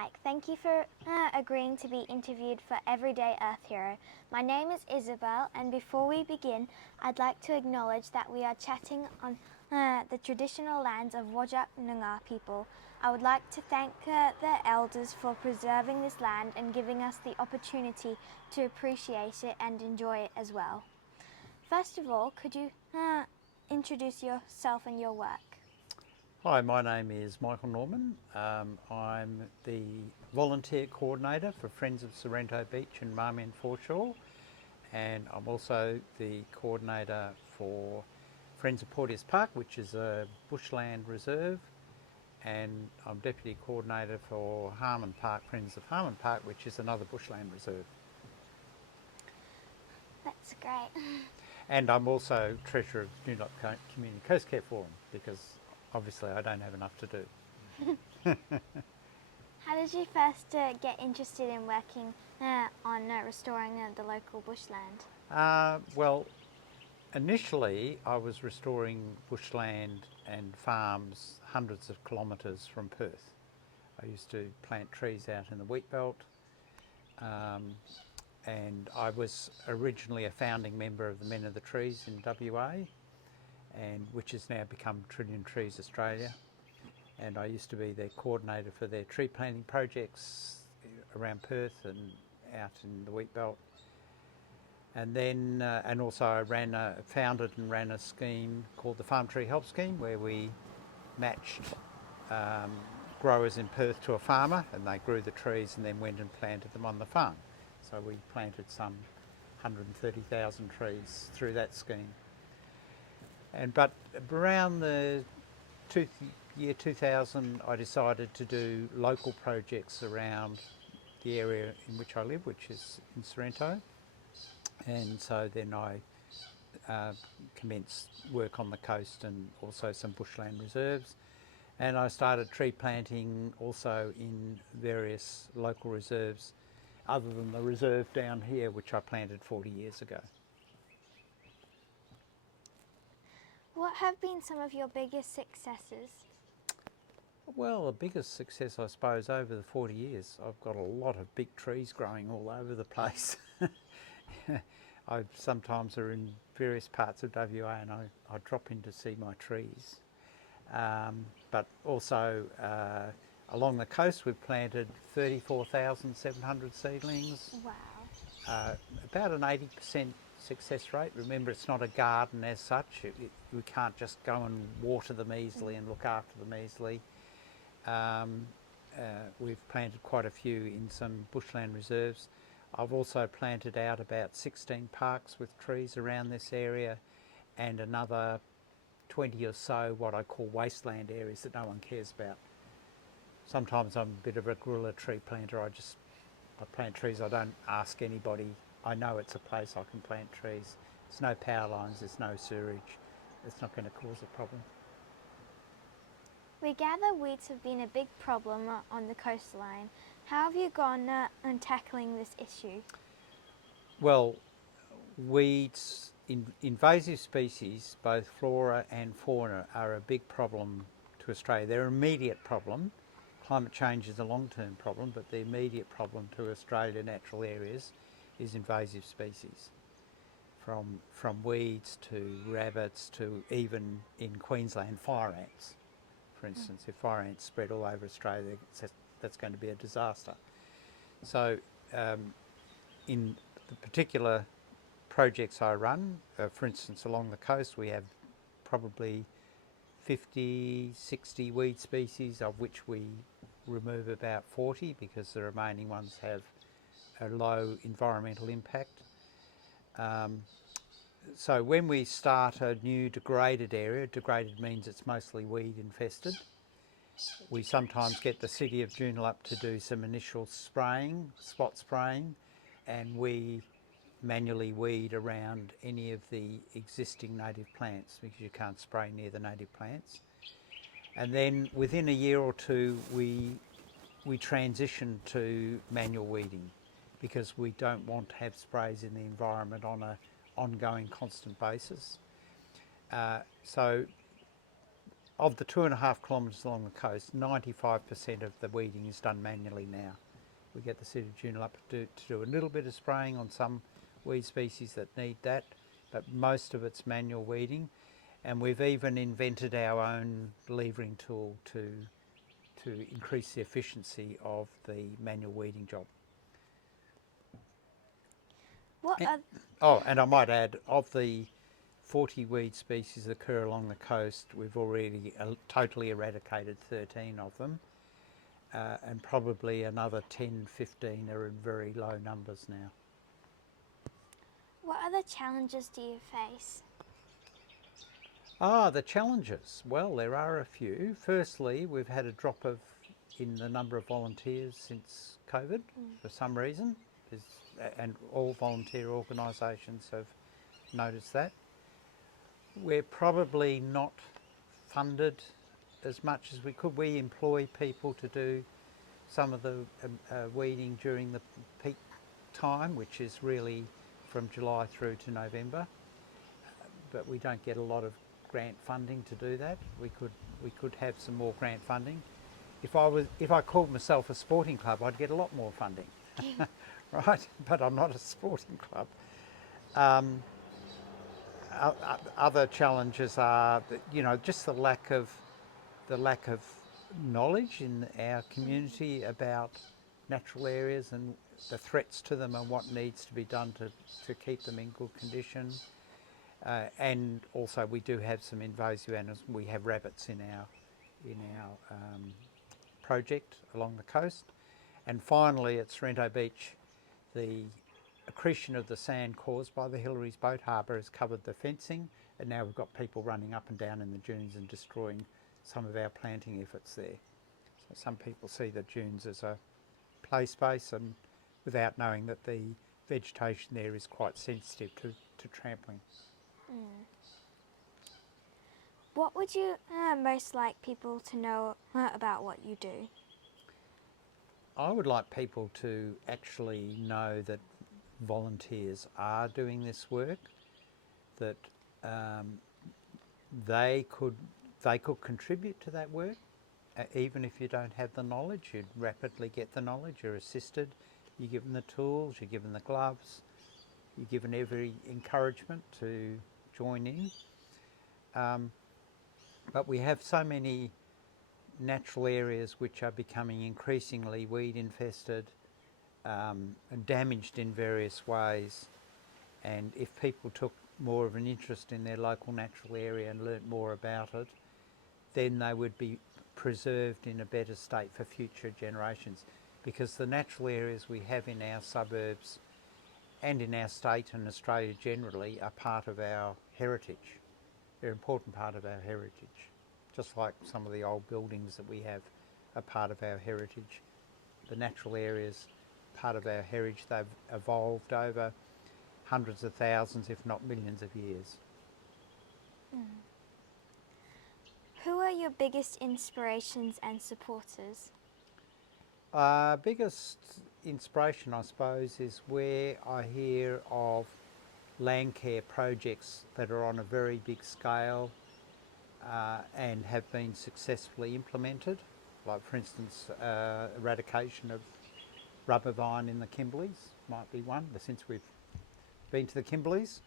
Mike. Thank you for agreeing to be interviewed for Everyday Earth Hero. My name is Isabelle, and before we begin, I'd like to acknowledge that we are chatting on the traditional lands of Whadjuk Noongar people. I would like to thank the elders for preserving this land and giving us the opportunity to appreciate it and enjoy it as well. First of all, could you introduce yourself and your work? Hi, my name is Michael Norman. I'm the volunteer coordinator for Friends of Sorrento Beach and Marmion Foreshore, and I'm also the coordinator for Friends of Porteous Park, which is a bushland reserve, and I'm deputy coordinator for Harmon Park, Friends of Harmon Park, which is another bushland reserve. That's great. And I'm also treasurer of the Joondalup Community Coast Care Forum, because obviously I don't have enough to do. How did you first get interested in working on restoring the local bushland? Well, initially I was restoring bushland and farms hundreds of kilometres from Perth. I used to plant trees out in the wheat belt, and I was originally a founding member of the Men of the Trees in WA, and which has now become Trillion Trees Australia, and I used to be their coordinator for their tree planting projects around Perth and out in the wheat belt. And then, and also I founded and ran a scheme called the Farm Tree Help Scheme, where we matched growers in Perth to a farmer, and they grew the trees and then went and planted them on the farm. So we planted some 130,000 trees through that scheme. But around the year 2000, I decided to do local projects around the area in which I live, which is in Sorrento. And so then I commenced work on the coast and also some bushland reserves. And I started tree planting also in various local reserves, other than the reserve down here, which I planted 40 years ago. What have been some of your biggest successes? Well, the biggest success, I suppose, over the 40 years, I've got a lot of big trees growing all over the place. I sometimes are in various parts of WA and I drop in to see my trees. But also along the coast we've planted 34,700 seedlings. Wow. About an 80% success rate. Remember, it's not a garden as such. We can't just go and water them easily and look after them easily. We've planted quite a few in some bushland reserves. I've also planted out about 16 parks with trees around this area, and another 20 or so what I call wasteland areas that no one cares about. Sometimes I'm a bit of a guerrilla tree planter. I plant trees. I don't ask anybody. I know it's a place I can plant trees. There's no power lines, there's no sewerage. It's not going to cause a problem. We gather weeds have been a big problem on the coastline. How have you gone on tackling this issue? Well, weeds, invasive species, both flora and fauna, are a big problem to Australia. They're an immediate problem. Climate change is a long-term problem, but the immediate problem to Australia natural areas is invasive species. From weeds to rabbits to, even in Queensland, fire ants. For instance, if fire ants spread all over Australia, that's going to be a disaster. So in the particular projects I run, for instance, along the coast, we have probably 50, 60 weed species, of which we remove about 40 because the remaining ones have a low environmental impact. So when we start a new degraded area, degraded means it's mostly weed infested, we sometimes get the city of Joondalup to do some initial spraying, spot spraying, and we manually weed around any of the existing native plants because you can't spray near the native plants. And then within a year or two we transition to manual weeding because we don't want to have sprays in the environment on an ongoing constant basis. So of the 2.5 kilometres along the coast, 95% of the weeding is done manually now. We get the city of Joondalup to do a little bit of spraying on some weed species that need that, but most of it's manual weeding. And we've even invented our own levering tool to increase the efficiency of the manual weeding job. What are Oh, and I might add, of the 40 weed species that occur along the coast, we've already totally eradicated 13 of them, and probably another 10, 15 are in very low numbers now. what other challenges do you face? The challenges. Well, there are a few. Firstly, we've had a drop in the number of volunteers since COVID for some reason, and all volunteer organisations have noticed that. We're probably not funded as much as we could. We employ people to do some of the weeding during the peak time, which is really from July through to November, but we don't get a lot of grant funding to do that. We could have some more grant funding. If I called myself a sporting club, I'd get a lot more funding, right? But I'm not a sporting club. Other challenges are, just the lack of knowledge in our community about natural areas and the threats to them and what needs to be done to keep them in good condition. And also we do have some invasive animals. We have rabbits in our project along the coast. And finally at Sorrento Beach, the accretion of the sand caused by the Hillary's boat harbour has covered the fencing, and now we've got people running up and down in the dunes and destroying some of our planting efforts there. So some people see the dunes as a play space, and without knowing that the vegetation there is quite sensitive to trampling. What would you most like people to know about what you do? I would like people to actually know that volunteers are doing this work, that they could contribute to that work. Even if you don't have the knowledge, you'd rapidly get the knowledge. You're assisted, you're given the tools, you're given the gloves, you're given every encouragement to join in. But we have so many natural areas which are becoming increasingly weed infested and damaged in various ways, and if people took more of an interest in their local natural area and learnt more about it, then they would be preserved in a better state for future generations, because the natural areas we have in our suburbs and in our state and Australia generally are part of our heritage. They're an important part of our heritage, just like some of the old buildings that we have are part of our heritage. The natural areas, part of our heritage, they've evolved over hundreds of thousands, if not millions of years. Who are your biggest inspirations and supporters? Biggest inspiration, I suppose, is where I hear of land care projects that are on a very big scale and have been successfully implemented. Like, for instance, eradication of rubber vine in the Kimberleys might be one, since we've been to the Kimberleys.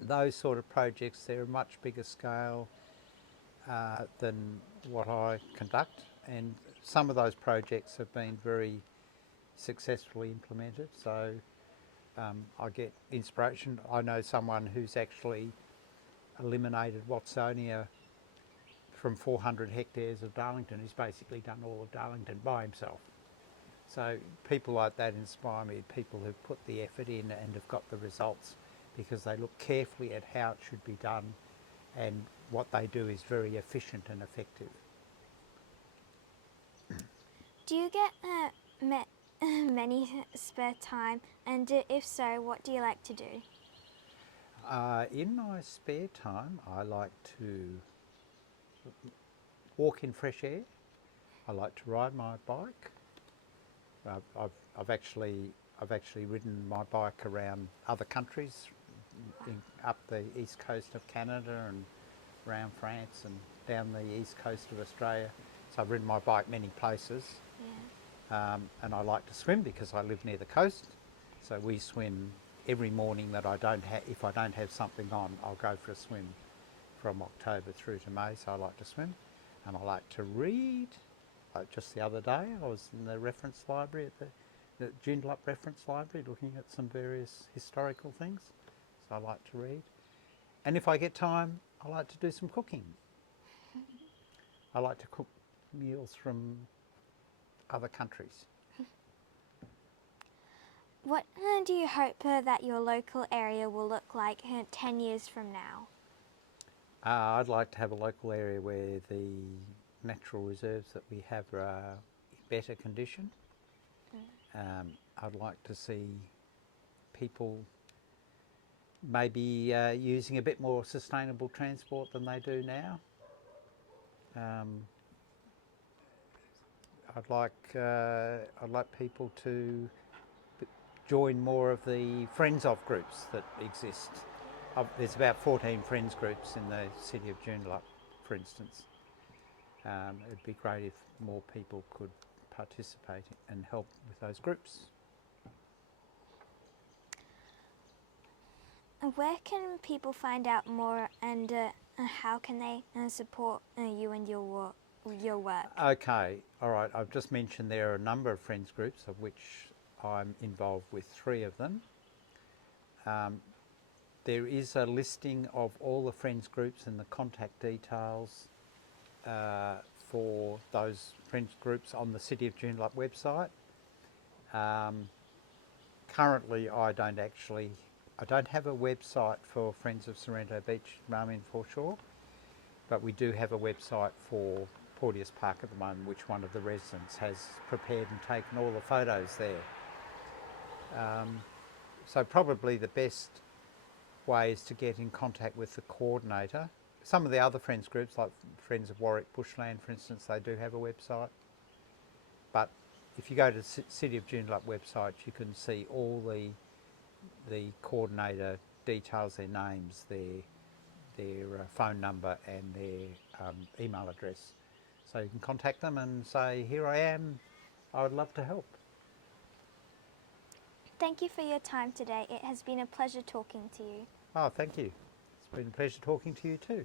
Those sort of projects, they're a much bigger scale than what I conduct, and some of those projects have been very successfully implemented, so I get inspiration. I know someone who's actually eliminated Watsonia from 400 hectares of Darlington. He's basically done all of Darlington by himself. So people like that inspire me, people who've put the effort in and have got the results, because they look carefully at how it should be done, and what they do is very efficient and effective. Do you get many spare time, and if so, what do you like to do? In my spare time, I like to walk in fresh air. I like to ride my bike. I've actually ridden my bike around other countries, up the east coast of Canada and around France and down the east coast of Australia. So I've ridden my bike many places. And I like to swim because I live near the coast. So we swim every morning that if I don't have something on, I'll go for a swim from October through to May. So I like to swim, and I like to read. Just the other day, I was in the reference library at the Joondalup Reference Library looking at some various historical things. So I like to read. And if I get time, I like to do some cooking. I like to cook meals from other countries. What do you hope that your local area will look like 10 years from now? I'd like to have a local area where the natural reserves that we have are in better condition. I'd like to see people maybe using a bit more sustainable transport than they do now. I'd like people to join more of the Friends of groups that exist. There's about 14 Friends groups in the city of Joondalup, for instance. It'd be great if more people could participate and help with those groups. Where can people find out more, and how can they support you and your work? Okay, all right. I've just mentioned there are a number of Friends groups, of which I'm involved with 3 of them. There is a listing of all the Friends groups and the contact details for those Friends groups on the City of Joondalup website. Currently, I don't have a website for Friends of Sorrento Beach, Marmion Foreshore, but we do have a website for Porteous Park at the moment, which one of the residents has prepared and taken all the photos there. So probably the best way is to get in contact with the coordinator. Some of the other Friends groups, like Friends of Warwick Bushland, for instance, they do have a website. But if you go to the City of Joondalup website, you can see all the coordinator details, their names, their phone number and their email address. So you can contact them and say, here I am, I would love to help. Thank you for your time today. It has been a pleasure talking to you. Oh, thank you. It's been a pleasure talking to you too.